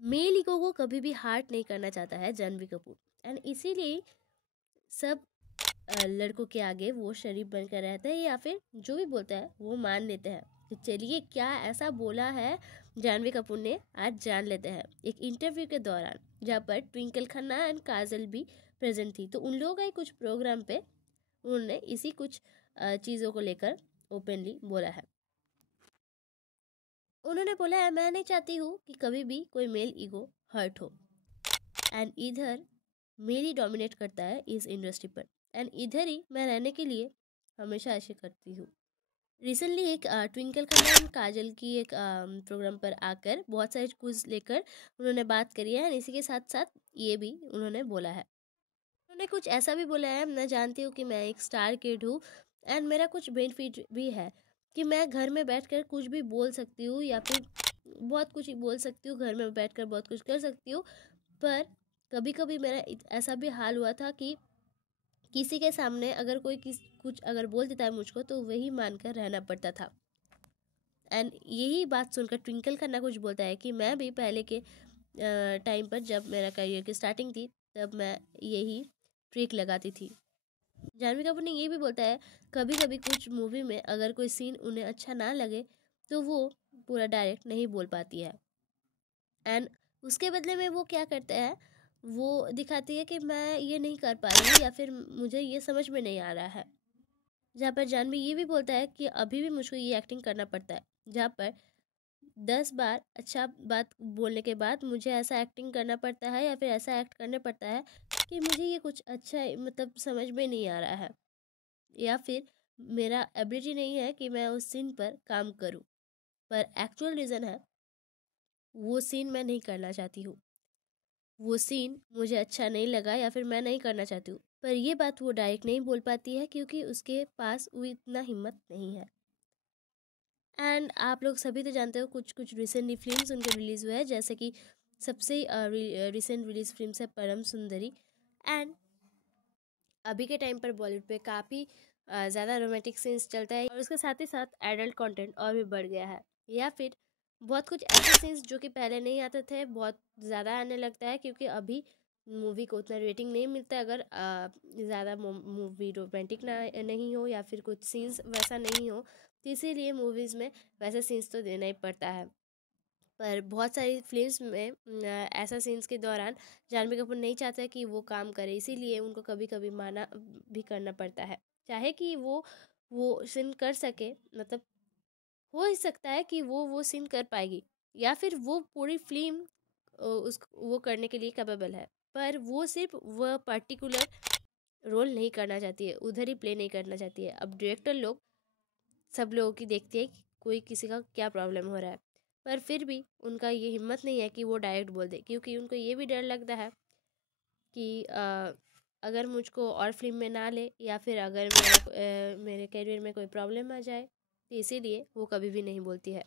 Male ego को कभी भी हार्ट नहीं करना चाहता है जानवी कपूर, एंड इसीलिए सब लड़कों के आगे वो शरीफ बनकर रहता है, या फिर जो भी बोलता है वो मान लेते हैं। तो चलिए क्या ऐसा बोला है जानवी कपूर ने, आज जान लेते हैं। एक इंटरव्यू के दौरान जहाँ पर ट्विंकल खन्ना एंड काजल भी प्रेजेंट थी, तो उन लोगों का कुछ प्रोग्राम पे उन्होंने इसी कुछ चीज़ों को लेकर ओपनली बोला है। उन्होंने बोला है, मैं नहीं चाहती हूँ कि कभी भी कोई मेल ईगो हर्ट हो, एंड इधर मेल ही डोमिनेट करता है इस इंडस्ट्री पर, एंड इधर ही मैं रहने के लिए हमेशा ऐसे करती हूँ। रिसेंटली एक ट्विंकल खन्ना एंड काजल की एक प्रोग्राम पर आकर बहुत सारे क्विज लेकर उन्होंने बात करी है, इसी के साथ साथ ये भी उन्होंने बोला है। उन्होंने कुछ ऐसा भी बोला है, मैं जानती हूँ कि मैं एक स्टार किड हूँ एंड मेरा कुछ बेनिफिट भी है कि मैं घर में बैठकर कुछ भी बोल सकती हूँ, या फिर बहुत कुछ बोल सकती हूँ, घर में बैठकर बहुत कुछ कर सकती हूँ। पर कभी कभी मेरा ऐसा भी हाल हुआ था कि किसी के सामने अगर कोई कुछ अगर बोल देता है मुझको, तो वही मानकर रहना पड़ता था। एंड यही बात सुनकर ट्विंकल खन्ना कुछ बोलता है कि मैं भी पहले के टाइम पर जब मेरा करियर की स्टार्टिंग थी, तब मैं यही ट्रिक लगाती थी। जानवी कपूर ने ये भी बोलता है, कभी कभी कुछ मूवी में अगर कोई सीन उन्हें अच्छा ना लगे तो वो पूरा डायरेक्ट नहीं बोल पाती है, एंड उसके बदले में वो क्या करता है, वो दिखाती है कि मैं ये नहीं कर पा रही हूँ, या फिर मुझे ये समझ में नहीं आ रहा है। जहाँ पर जानवी ये भी बोलता है कि अभी भी मुझको ये एक्टिंग करना पड़ता है, जहाँ पर 10 बार अच्छा बात बोलने के बाद मुझे ऐसा एक्टिंग करना पड़ता है, या फिर ऐसा एक्ट करना पड़ता है कि मुझे ये कुछ अच्छा मतलब समझ में नहीं आ रहा है, या फिर मेरा एबिलिटी नहीं है कि मैं उस सीन पर काम करूं। पर एक्चुअल रीज़न है, वो सीन मैं नहीं करना चाहती हूँ, वो सीन मुझे अच्छा नहीं लगा, या फिर मैं नहीं करना चाहती हूँ। पर ये बात वो डायरेक्ट नहीं बोल पाती है क्योंकि उसके पास वो इतना हिम्मत नहीं है। एंड आप लोग सभी तो जानते हो कुछ कुछ रिसेंटली फिल्म्स उनके रिलीज़ हुए हैं, जैसे कि सबसे रिसेंट रिलीज फिल्म है परम सुंदरी। एंड अभी के टाइम पर बॉलीवुड पे काफ़ी ज़्यादा रोमांटिक सीन्स चलता है, और उसके साथ ही साथ एडल्ट कंटेंट और भी बढ़ गया है, या फिर बहुत कुछ ऐसे सीन्स जो कि पहले नहीं आते थे बहुत ज़्यादा आने लगता है, क्योंकि अभी मूवी को उतना रेटिंग नहीं मिलता अगर ज़्यादा मूवी रोमांटिक ना नहीं हो, या फिर कुछ सीन्स वैसा नहीं हो, तो इसीलिए मूवीज़ में वैसे सीन्स तो देना ही पड़ता है। पर बहुत सारी फिल्म्स में ऐसा सीन्स के दौरान जानवी कपूर नहीं चाहता कि वो काम करे, इसीलिए उनको कभी कभी माना भी करना पड़ता है, चाहे कि वो सीन कर सके, मतलब हो ही सकता है कि वो सीन कर पाएगी, या फिर वो पूरी फिल्म उस वो करने के लिए कैपेबल है, पर वो सिर्फ वह पर्टिकुलर रोल नहीं करना चाहती है, उधर ही प्ले नहीं करना चाहती है। अब डायरेक्टर लोग सब लोगों की देखती है कि कोई किसी का क्या प्रॉब्लम हो रहा है, पर फिर भी उनका ये हिम्मत नहीं है कि वो डायरेक्ट बोल दे, क्योंकि उनको ये भी डर लगता है कि अगर मुझको और फिल्म में ना ले, या फिर अगर मेरे करियर में कोई प्रॉब्लम आ जाए, तो इसीलिए वो कभी भी नहीं बोलती है।